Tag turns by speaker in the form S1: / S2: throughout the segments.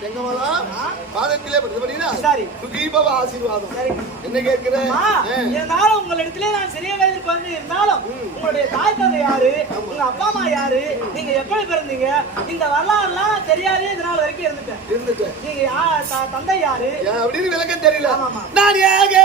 S1: செங்கமலா பாதத்திலே
S2: படுத்தபடினா
S1: சுகீபவ ஆசீர்வாதம்.
S2: என்ன கேட்கிறேன் இருந்தாலும் உங்களிடத்திலே நான் சிறிய வயது குழந்தை இருந்தாலும் உங்களுடைய தாய் தந்தை யாரு? உங்க அப்பா அம்மா யாரு? நீங்க எப்படி பிறந்தீங்க? இந்த வரலாறுலாம் நான் தெரியாதே இது நாள் வரைக்கும் இருந்துட்டேன்.
S1: இருந்துட்டேன்.
S2: நீங்க தந்தை யாரு?
S1: அப்படின்னு விளக்கம் தெரியல. நான் ஏக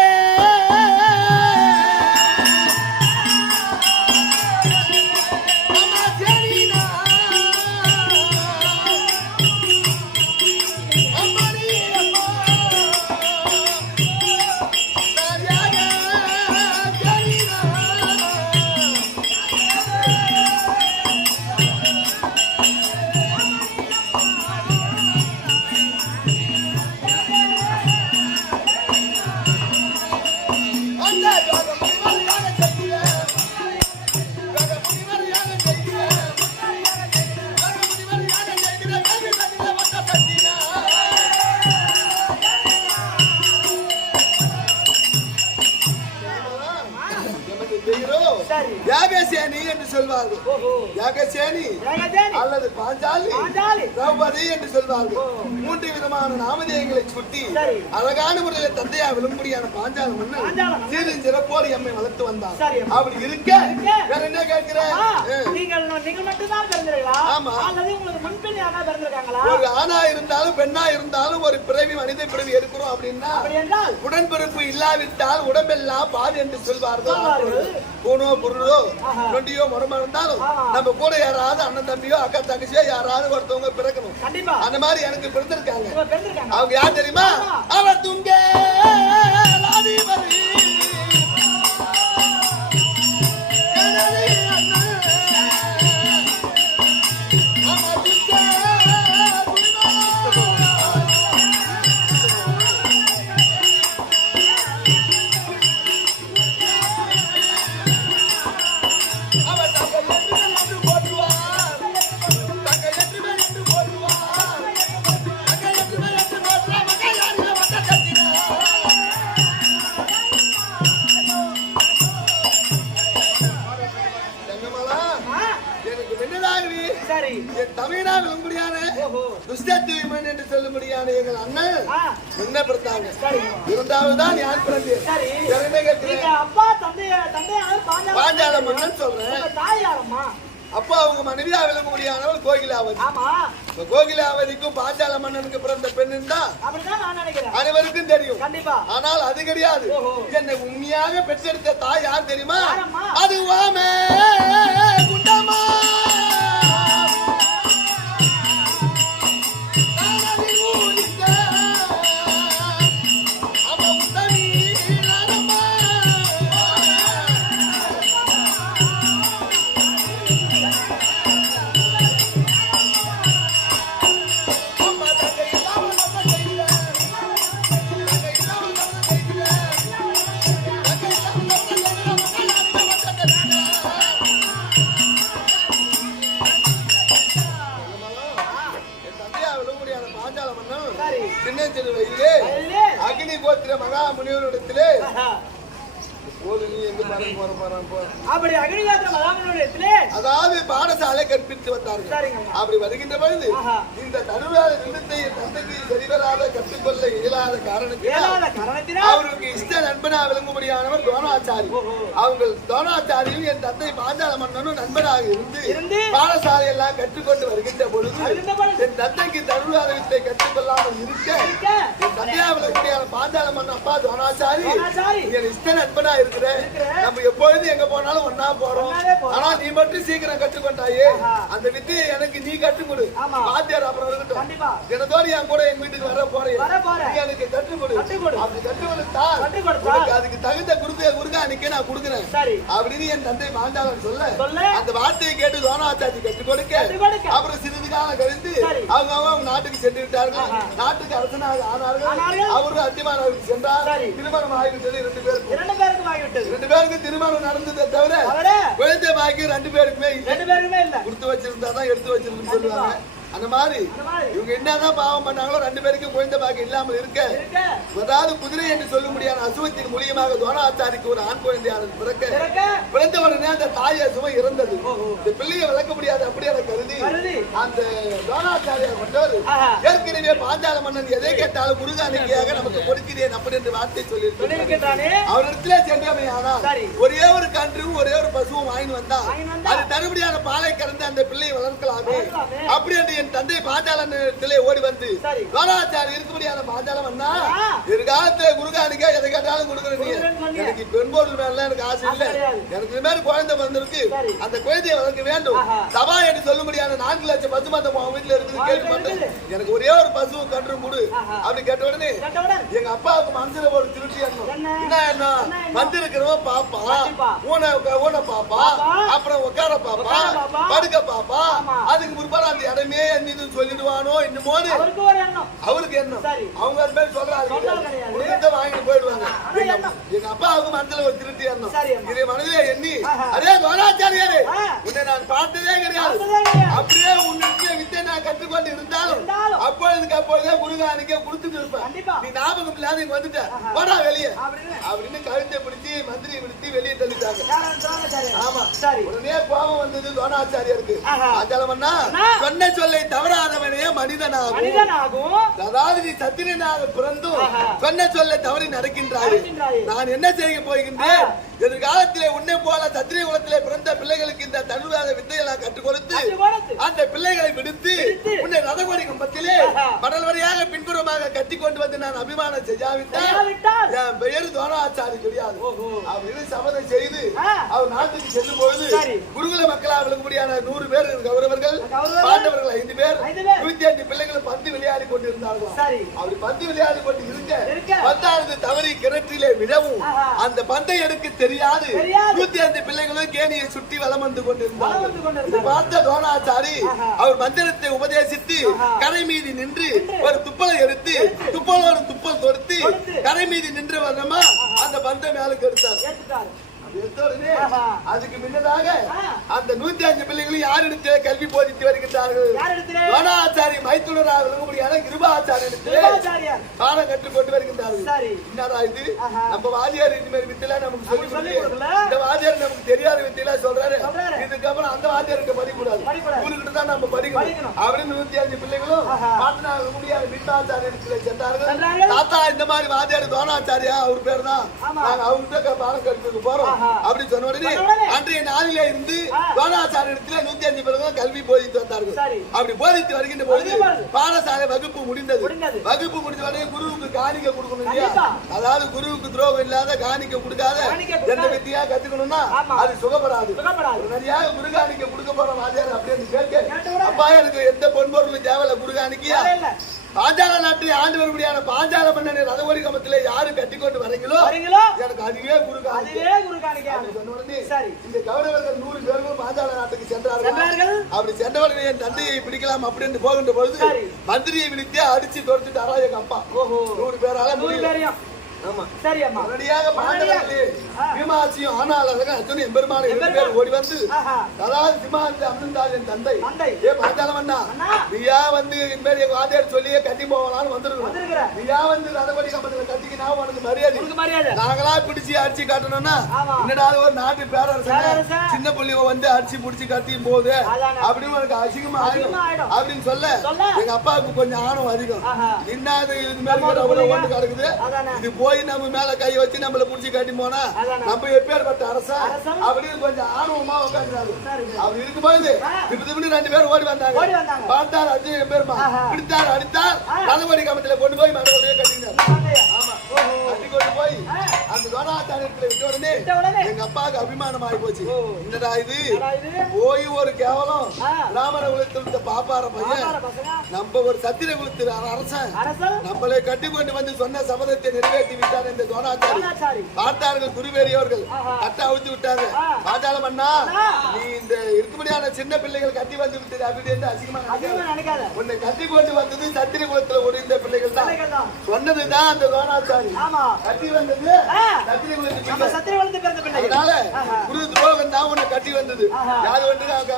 S2: ஏகதேனி
S1: அல்லது பாஞ்சாலி திரௌபதி என்று சொல்வார்கள். மூன்று விதமான நாமதேயங்களை சுட்டி. அழகான முறையில் தந்தையா விழும்படியான பாஞ்சால மன்னன் சிறப்போடு எம்மை வளர்த்து வந்தான்
S2: சரி.
S1: அப்படி இருக்க. வேற என்ன கேட்கிற
S2: ஆ,
S1: ஆ.
S2: நீங்கள் நீங்கள் மட்டும்தான் பிறந்தீர்களா
S1: ஆமா.
S2: அல்லது உங்களுக்கு முன்பின் யாரா பிறந்திருக்காங்களா
S1: ஒரு ஆணா இருந்தாலும் பெண்ணா இருந்தாலும் ஒரு பிறவி மனித பிறவி எடுக்கிறோம் அப்படின்னா உடன்பிறப்பு இல்லாவிட்டால் உடம்பெல்லாம் பாதி என்று சொல்வார்கள். பூனோ பொருளோ. நொண்டியோ மரமா இருந்தாலும். நம்ம கூட யாராவது அண்ணன் தம்பியோ அக்கா தங்கச்சியோ யாராவது ஒருத்தவங்க பிறக்கணும். அந்த மாதிரி எனக்கு பிறந்திருக்காங்க. அவங்க யார் தெரியுமா. அவர் துங்க தமிழா விழும்படியான
S2: ஓஹோ.
S1: துஷ்டத்துவமன் என்று சொல்லும்படியான எங்கள் அண்ணன் என்ன பிறந்தாங்க
S2: சரி.
S1: இரண்டாவது தான் யார் பிறந்தேன்
S2: அப்பா தந்தை தந்தை யாரு பாஞ்சாலம்
S1: பாஞ்சால மன்னன். சொல்றேன். அப்பா அவங்க மனைவியா விளங்கும்படியானவள் கோகிலாவதி. இப்ப கோகிலாவதிக்கும் பாஞ்சால மன்னனுக்கு பிறந்த பெண்ணுன்னு தான் அனைவருக்கும் தெரியும்.
S2: கண்டிப்பா.
S1: ஆனால் அது கிடையாது. என்னை உண்மையாக பெற்றெடுத்த தாய் யார் தெரியுமா? அது வாமே வயதிலே? அக்னி கோத்திர மகா முனிவரிடத்திலே
S2: அப்படி அகிலிகாத்திர மகாமனுடைய
S1: அதாவது பாடசாலை கற்பித்து வந்தார்கள். அப்படி வருகின்ற பொழுது. இந்த தருவாத நிமித்தை தந்தைக்கு சரிவராத கற்றுக்கொள்ள இயலாத காரணத்தினால் அவருக்கு இஷ்ட நண்பனா விளங்கும்படியானவர் தோணாச்சாரி
S2: ஓஹோ.
S1: அவங்க தோணாச்சாரியும் என் தந்தை பாஞ்சால மன்னனும் நண்பராக இருந்து பாடசாலை எல்லாம் கற்றுக்கொண்டு வருகின்ற பொழுது என் தந்தைக்கு தருவாத வித்தை கற்றுக்கொள்ளாமல் இருக்க என் தந்தையா விளங்கும்படியான பாஞ்சால மன்னன் அப்பா
S2: துரோணாச்சாரி
S1: என் இஷ்ட நண்பனா இருக்கிற
S2: இருக்கிற.
S1: நம்ம எப்பொழுது எங்க போனாலும் ஒன்னா போறோம். ஆனா நீ மட்டும் சீக்கிரம் கற்றுக்கொண்டாயே. அந்த வித்தையை எனக்கு நீ கற்றுக் கொடு. வாத்தியார் அப்புறம் இருக்கட்டும் தினத்தோடு என் கூட என் வீட்டுக்கு வர போறேன் எனக்கு கற்றுக் கொடு. அப்படி கற்றுக் கொடுத்தா அதுக்கு தகுந்த குருதே குருகானிக்கு நான் கொடுக்குறேன் அப்படின்னு என் தந்தை மாண்டாளன் சொல்ல
S2: சொல்ல
S1: அந்த வார்த்தையை கேட்டு தோனாச்சாரி கற்றுக் கொடுக்க. அப்புறம் சிறிது காலம் கழிந்து. அவங்க அவங்க நாட்டுக்கு சென்று விட்டார்கள். நாட்டுக்கு அரசனாக ஆனார்கள். அவரும் அத்திமானவருக்கு சென்றார். திருமணம் ஆகிவிட்டது ரெண்டு பேருக்கும்
S2: ஆகிவிட்டது
S1: ரெண்டு பேருக்கு திருமணம் நடந்ததை தவிர குழந்தை பாக்கியம் ரெண்டு பேருக்குமே
S2: ரெண்டு பேருக்குமே இல்ல.
S1: கொடுத்து வச்சிருந்தா தான் எடுத்து வச்சிருக்குன்னு சொல்லுவாங்க. அந்த மாதிரி இவங்க என்னதான் பாவம் பண்ணாங்களோ ரெண்டு பேருக்கும் குழந்தை பாக்கியம் இல்லாமல் இருக்க. அதாவது குதிரை என்று சொல்ல முடியாத அசுவத்தின் மூலியமாக தோணாச்சாரிக்கு ஒரு ஆண் குழந்தையானது பிறக்க. பிறந்த உடனே அந்த தாய் அசுவம் இறந்தது. இந்த பிள்ளையை வளர்க்க முடியாது அப்படி அதை கருதி அந்த துரோணாச்சாரியார் கொண்டவர். ஏற்கனவே பாஞ்சால மன்னன் எதை கேட்டாலும் முருகானிக்கையாக நமக்கு கொடுக்கிறேன் அப்படி என்று வார்த்தை
S2: சொல்லியிருக்கின்றானே
S1: அவரிடத்திலே சென்றமை ஆனால். ஒரே ஒரு கன்றும் ஒரே ஒரு பசுவும் வாங்கி வந்தா? அது தருபடியான பாலை கறந்து அந்த பிள்ளையை வளர்க்கலாமே. அப்படி என்று என் தந்தை பாஞ்சாலத்திலே ஓடி வந்து
S2: சரி.
S1: துரோணாச்சாரி இருக்கும்படியான பாஞ்சாலம் அண்ணா
S2: ஆ.
S1: எதிர்காலத்துல குருகானிக்கா எதை கேட்டாலும் கொடுக்குறேன். எனக்கு பெண் பொருள் மேல எனக்கு ஆசை இல்ல. எனக்கு இது மாதிரி குழந்தை வந்திருக்கு. அந்த குழந்தையை வளர்க்க வேண்டும். சபா என்று சொல்லும்படியான நான்கு லட்சம் பசு மந்தம் உன் வீட்டுல இருக்குது கேள்விப்பட்டேன். எனக்கு ஒரே ஒரு பசுவும் கன்றும் கொடு. அப்படி கேட்ட உடனே எங்க அப்பாவுக்கு மனசுல ஒரு எண்ணம்.
S2: என்ன?
S1: என்ன?
S2: என்ன?
S1: வந்திருக்கிறவன் பாப்பா. ஊனை ஊனை பாப்பா. அப்புறம் உட்கார பாப்பா. படுக்க பாப்பா. அதுக்கு முற்பாடு அந்த இடமே என்னது சொல்லிடுவானோ என்னமோன்னு
S2: அவருக்கு சரி.
S1: அவங்க அது மாதிரி சொல்றாரு உனக்கிட்ட வாங்கிட்டு போயிடுவாங்க எங்க- அப்பாவுக்கு மனசுல ஒரு
S2: சரி, அம்மா.
S1: இதை மனதிலே எண்ணி
S2: ஆ.
S1: உன்னை நான் பார்த்ததே கிடையாது
S2: பார்த்ததே கிடையாது.
S1: அப்படியே உன்னுடைய வித்தை நான் கற்றுக்கொண்டு இருந்தாலும் அப்பொழுதுக்கு அப்பொழுதே முருகானுக்கே கொடுத்துட்டு இருப்பேன். நீ ஞாபகம் இல்லாத இங்க வந்துட்ட. போடா வெளியே
S2: அப்படின்னு
S1: கழுத்தை பிடிச்சி மந்திரி பிடிச்சி வெளியே தள்ளிட்டாங்க. ஆமா
S2: சரி
S1: உடனே கோபம் வந்தது துரோணாச்சாரியருக்கு
S2: அண்ணா.
S1: சொன்ன சொல்லை தவறாதவனே மனிதனாகும் அதாவது நீ சத்திரனாக பிறந்தும். சொன்ன சொல்ல தவறி நடக்கின்றாய்
S2: நடக்கின்றாயே.
S1: நான் என்ன செய்ய போகின்றேன். எதிர்காலத்திலே உன்னை போல சத்திரிய குலத்திலே பிறந்த பிள்ளைகளுக்கு இந்த தன்னுராத வித்தைகளை கற்றுக் கொடுத்து. அந்த பிள்ளைகளை விடுத்து கட்டி கொண்டு வந்து நான் அபிமானம் செய்யாவிட்டால் என் பெயர் தோணாச்சாரி கிடையாது. அப்படின்னு சபதம் செய்து. அவர் நாட்டுக்கு செல்லும் பொழுது. குருகுல மக்களாக விளங்கும்படியான நூறு பேர் கௌரவர்கள். பாண்டவர்கள் ஐந்து பேர்
S2: ஐந்து.
S1: நூத்தி அஞ்சு பிள்ளைகள் பந்து விளையாடி கொண்டிருந்தார்கள்
S2: சரி
S1: அப்படி பந்து விளையாடி கொண்டு இருக்க. பந்தாவது தவறி கிணற்றிலே விழவும். அந்த பந்தை எடுக்க தெரியாது. நூத்தி அஞ்சு பிள்ளைகளும் கேணியை சுற்றி வலம் வந்து. இது பார்த்த தோணாச்சாரி. அவர் மந்திரத்தை உபதேசித்து. கரை மீது நின்று. ஒரு துப்பலை எடுத்து துப்பலோடு துப்பல் தொடுத்து
S2: தொடுத்து.
S1: கரை மீது நின்று வரணுமா அந்த பந்தை மேலுக்கு எடுத்தார் அதுக்கு முன்னதாக. அந்த நூத்தி அஞ்சு பிள்ளைகளும் யாரிடத்திலே கல்வி போதித்து வருகின்றார்கள்
S2: யார் இடத்திலே
S1: தோணாச்சாரி மைத்துனராக விளங்கும்படியான கிருபாச்சாரி இடத்திலே
S2: சிவாச்சாரியார்
S1: பாடம் கற்றுக் கொண்டு வருகின்றார்கள் என்னடா இது. நம்ம வாதியார் இந்த மாதிரி வித்தில நமக்கு சொல்லி. இந்த வாதியார் நமக்கு தெரியாத வித்தில சொல்றாரு. இதுக்கப்புறம் அந்த வாதியார்கிட்ட படிக்க கூடாது
S2: படிக்கக்கூடாது.
S1: இவர்கிட்ட தான் நம்ம படிக்கணும். அப்படின்னு நூத்தி அஞ்சு பிள்ளைகளும். பாட்டனாக முடியாத பின்னாச்சாரி இடத்துல சென்றார்கள். தாத்தா இந்த மாதிரி வாதியார் தோணாச்சாரியா அவர் பேர் தான். நாங்க அவர்கிட்ட பாடம் கற்பிக்க போறோம். அப்படி சொன்ன உடனே. அன்றைய நாளிலே இருந்து இடத்துல நூத்தி அஞ்சு பிறகு கல்வி போதித்து வந்தார்கள். அப்படி போதித்து வருகின்ற பொழுது. பாடசாலை வகுப்பு முடிந்தது. வகுப்பு முடிஞ்ச உடனே குருவுக்கு காணிக்க கொடுக்கணும் இல்லையா. அதாவது குருவுக்கு துரோகம் இல்லாத காணிக்க கொடுக்காத எந்த. வித்தியா கத்துக்கணும்னா. அது சுகப்படாது. நிறையாக குருகாணிக்க கொடுக்க போற வாத்தியார் அப்படின்னு கேட்க. அப்பா எனக்கு எந்த பொன்பொருளும் தேவையில்ல குருகாணிக்கியா பாஞ்சால நாட்டை ஆண்டு வரும்படியான பாஞ்சால மன்னனை ரதவரி கமத்திலே யாரு கட்டிக்கொண்டு வரீங்களோ
S2: வரீங்களோ?
S1: எனக்கு அதுவே குருகாணிக்க
S2: அதுவே குரு காணிக்கை.
S1: சொன்ன உடனே
S2: சரி.
S1: இந்த கௌரவர்கள் நூறு பேர்களும் பாஞ்சால நாட்டுக்கு சென்றார்கள். அப்படி சென்றவர்கள் என் தந்தையை பிடிக்கலாம் அப்படின்னு போகின்ற பொழுது. மந்திரியை விழித்து அடிச்சு தொடுத்துட்டாரா எங்க அப்பா.
S2: ஓஹோ.
S1: நூறு பேரால
S2: நூறு பேரையும்.
S1: அர்ஜுன எம்பெருமான. பேர் ஓடி வந்து அதாவது அமிர்ந்தாள் என் தந்தை. ஏ அண்ணா. நீயா வந்து எங்க வாத்தியார் சொல்லியே கட்டி போகலாம்னு வந்துருக்கணும்
S2: வந்திருக்கிற
S1: நீயா வந்து ரதபடி கம்பத்துல கட்டிக்கினா உனக்கு மரியாதை நாங்களா பிடிச்சு அடிச்சு காட்டணும்னா. என்னடா ஒரு நாட்டு பேரரசன். சின்ன புள்ளிய வந்து அடிச்சு புடிச்சு கட்டியும்
S2: அதானே.
S1: அப்படின்னு உனக்கு அசிங்கமா ஆயிடும். அப்படின்னு சொல்ல. எங்க அப்பாவுக்கு கொஞ்சம் ஆணவம் அதிகம்
S2: ஆஹா.
S1: இன்னாது இது மேல
S2: புள்ளைங்க.
S1: ஒன்று கிடக்குது. இது போய் நம்ம மேல கை வச்சு நம்மள புடிச்சு கட்டி போனா. நம்ம எப்பேற்பட்ட அரசன். அப்படின்னு கொஞ்சம் ஆணவமா உட்காந்துறாரு. அப்படி இருக்கும்போது
S2: ஆ.
S1: இப்ப திடீர்னு ரெண்டு பேரும் ஓடி வந்தாங்க. பார்த்தார் எம்பெருமா
S2: ஆஹா.
S1: பிடித்தார் அடித்தார்
S2: ஆ.
S1: ரதபடி கம்பத்துல கொண்டு போய் மறுபடியும் கட்டினார் ஆமா
S2: ஓஹோ
S1: கட்டி கொண்டு போய்
S2: ஆ.
S1: அந்த விட்ட உடனே. எங்க அப்பாவுக்கு அபிமானம் ஆகி போச்சு. என்னடா இது? போய் ஒரு கேவலம். ராமர குலத்தில் பாப்பார பையன் நம்ம ஒரு சத்திர குலத்தில் அரசன் நம்மளை கட்டி கொண்டு வந்து சொன்ன சபதத்தை நிறைவேற்றி விட்டார் இந்த
S2: சோனாச்சாரி
S1: பார்த்தார்கள் குருவேறியவர்கள்
S2: ஆஹா.
S1: கட்ட அவுத்து விட்டாங்க. பாஞ்சாலம் அண்ணா
S2: அண்ணா.
S1: நீ இந்த இருக்கும்படியான சின்ன பிள்ளைகள் கட்டி வந்து விட்டது அப்படி என்று அசிங்கமா நினைக்காத. உன்னை கட்டி கொண்டு வந்தது சத்திர குலத்துல ஒடிந்த பிள்ளைகள் தான் சொன்னதுதான் அந்த துரோணாச்சாரி
S2: ஆமா
S1: கட்டி வந்தது. சத்திர பிள்ளை.
S2: சத்திர வளர்ந்து பிறந்த
S1: அதனால
S2: ஆஹா.
S1: குரு துரோகம் தான் உன்னை கட்டி வந்தது. யாரு வந்து அவங்க.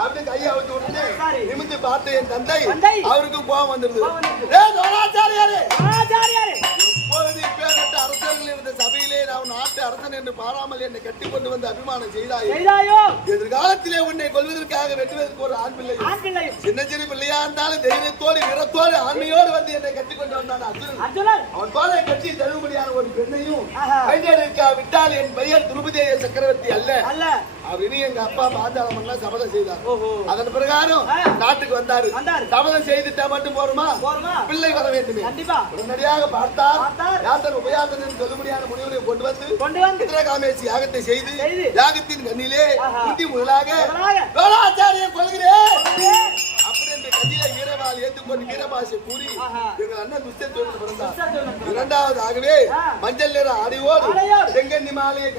S1: அப்படின்னு கையை அவுத்து விட்டு. நிமித்து பார்த்த என் தந்தை. அவருக்கும் கோபம் வந்துருது. ஏ இப்பொழுது இப்பேற்பட்ட அரசர்கள் இருந்த சபையிலே நான் நாட்டு அரசன் என்று பாராமல் என்னை கட்டி கொண்டு வந்து அபிமானம் செய்தாயோ எதிர்காலத்திலே உன்னை கொல்வதற்காக வெட்டுவதற்கு ஒரு ஆண் பிள்ளை. சின்ன சிறு பிள்ளையா இருந்தாலும் தைரியத்தோடு வீரத்தோடு ஆண்மையோடு வந்து என்னை கட்டி கொண்டு வந்தான் அர்ஜுனன். அவன் தோலை கட்டி தரும்படியான ஒரு பெண்ணையும் விட்டால் என் பெயர் துருபதேய சக்கரவர்த்தி அல்ல.
S2: அல்ல.
S1: அப்படின்னு எங்க அப்பா பாஞ்சாலம் பண்ண சபதம் செய்தார். அதன் பிரகாரம். நாட்டுக்கு வந்தாரு. சபதம் செய்துட்டா மட்டும் போருமா? பிள்ளை வர வேண்டுமே.
S2: கண்டிப்பா.
S1: உடனடியாக பார்த்தார்.
S2: பார்த்தார்.
S1: யாத்தன் உபயாசன் என்று சொல்லும்படியான முடிவுரை கொண்டு வந்து
S2: கொண்டு வந்து
S1: இந்திரகாமேசி யாகத்தை செய்து. யாகத்தின் கண்ணிலே. முந்தி முதலாக கொள்கிறேன். அப்படி என்று கையில வீரவாள் ஏற்றுக்கொண்டு வீரபாசை கூறி
S2: ஆஹா.
S1: எங்கள் அண்ணன் துஷ்டத்தோடு பிறந்தார்.
S2: அர்ஜுனன்.
S1: இரண்டாவதாகவே
S2: ஆ.
S1: மஞ்சள் நிற அடிவோடு. செங்கன்னி மாலையை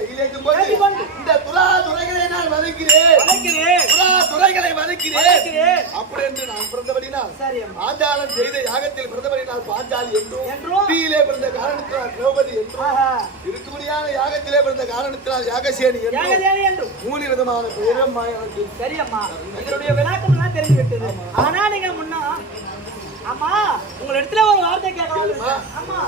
S1: போது. இந்த துரா துறைகளை நான் வதைக்கிறேன்.
S2: வணக்கிறேன்
S1: துரா துறைகளை வதைக்கிறேன்.
S2: வணக்கிறேன்
S1: அப்படி என்று நான் பிறந்தபடினால் செய்த யாகத்தில் பிறந்தபடினால் பாஞ்சாலி என்றும் தீயிலே பிறந்த காரணத்தினால் திரௌபதி என்றும்
S2: ஆஹா.
S1: இருக்கும்படியான யாகத்திலே பிறந்த காரணத்தினால் யாகசேனி என்றும்
S2: என்றும்.
S1: மூணு விதமான பெயரம்மா எனக்கு
S2: சரியம்மா தெரிஞ்சு விட்டது. ஆனா நீங்க முன்னா அம்மா உங்க இடத்துல ஒரு வார்த்தை கேட்கலாம். ஆமா,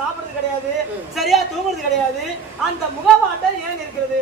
S2: சாப்பிடுறது கிடையாது சரியா தூங்குறது கிடையாது. அந்த முகவாட்டம் ஏன் இருக்கிறது?